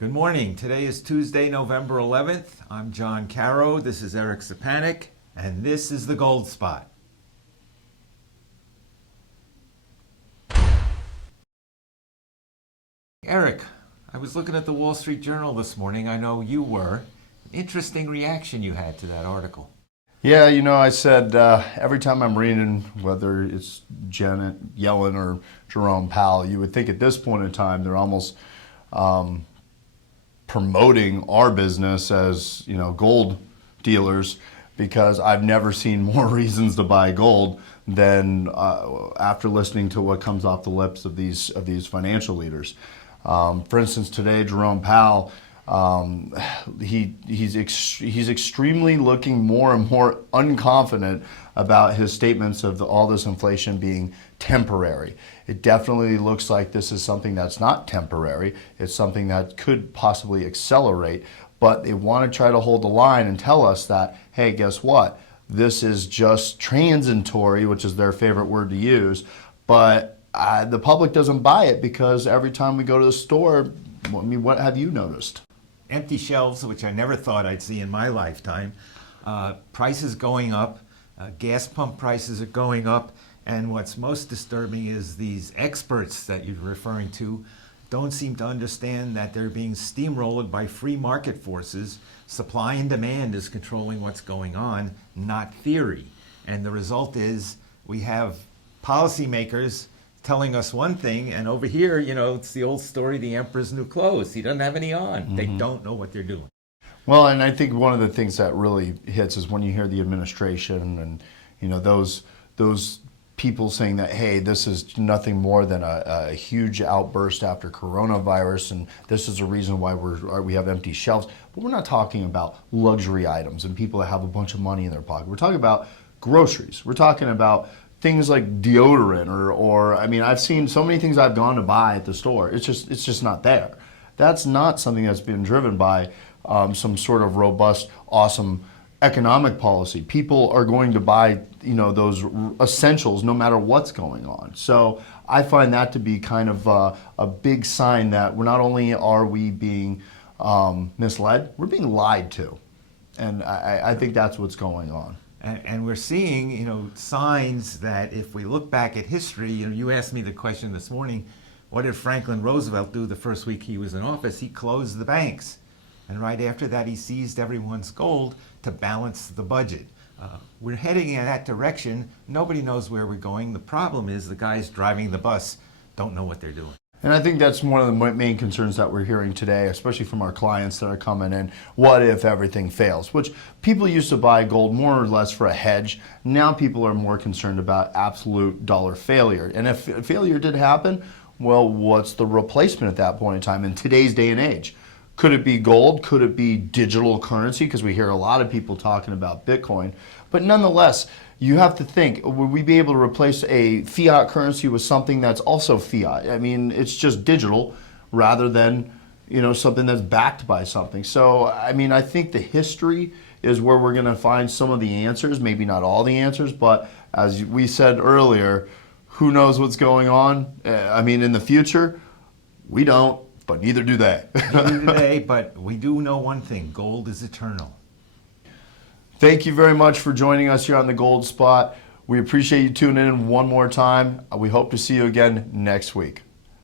Good morning. Today is Tuesday, November 11th. I'm John Karow. This is Eric Sepanek, and this is the Gold Spot. Eric, I was looking at the Wall Street Journal this morning. I know you were. Interesting reaction you had to that article. Yeah, I said every time I'm reading, whether it's Janet Yellen or Jerome Powell, you would think at this point in time they're almost promoting our business as, gold dealers, because I've never seen more reasons to buy gold than after listening to what comes off the lips of these financial leaders. For instance, today Jerome Powell, he's extremely looking more and more unconfident about his statements of all this inflation being temporary. It definitely looks like this is something that's not temporary. It's something that could possibly accelerate, but they want to try to hold the line and tell us that, hey, guess what? This is just transitory, which is their favorite word to use, but the public doesn't buy it because every time we go to the store, what have you noticed? Empty shelves, which I never thought I'd see in my lifetime. Prices going up, gas pump prices are going up, and what's most disturbing is these experts that you're referring to don't seem to understand that they're being steamrolled by free market forces. Supply and demand is controlling what's going on, not theory. And the result is we have policymakers telling us one thing, and over here, it's the old story, the emperor's new clothes. He doesn't have any on. Mm-hmm. They don't know what they're doing. Well, and I think one of the things that really hits is when you hear the administration and, those people saying that, hey, this is nothing more than a huge outburst after coronavirus, and this is the reason why we have empty shelves. But we're not talking about luxury items and people that have a bunch of money in their pocket. We're talking about groceries. We're talking about things like deodorant or I've seen so many things I've gone to buy at the store. It's just not there. That's not something that's been driven by some sort of robust, awesome economic policy. People are going to buy, those essentials no matter what's going on. So I find that to be kind of a big sign that we're not only are we being misled, we're being lied to. And I think that's what's going on. And we're seeing, signs that if we look back at history, you asked me the question this morning, what did Franklin Roosevelt do the first week he was in office? He closed the banks. And right after that, he seized everyone's gold to balance the budget. We're heading in that direction. Nobody knows where we're going. The problem is the guys driving the bus don't know what they're doing. And I think that's one of the main concerns that we're hearing today, especially from our clients that are coming in. What if everything fails? Which people used to buy gold more or less for a hedge. Now people are more concerned about absolute dollar failure. And if failure did happen, well, what's the replacement at that point in time in today's day and age? Could it be gold? Could it be digital currency? Because we hear a lot of people talking about Bitcoin. But nonetheless, you have to think, would we be able to replace a fiat currency with something that's also fiat? It's just digital rather than, something that's backed by something. So, I think the history is where we're going to find some of the answers, maybe not all the answers, but as we said earlier, who knows what's going on? In the future, we don't, but neither do they. Neither do they, but we do know one thing, gold is eternal. Thank you very much for joining us here on the Gold Spot. We appreciate you tuning in one more time. We hope to see you again next week.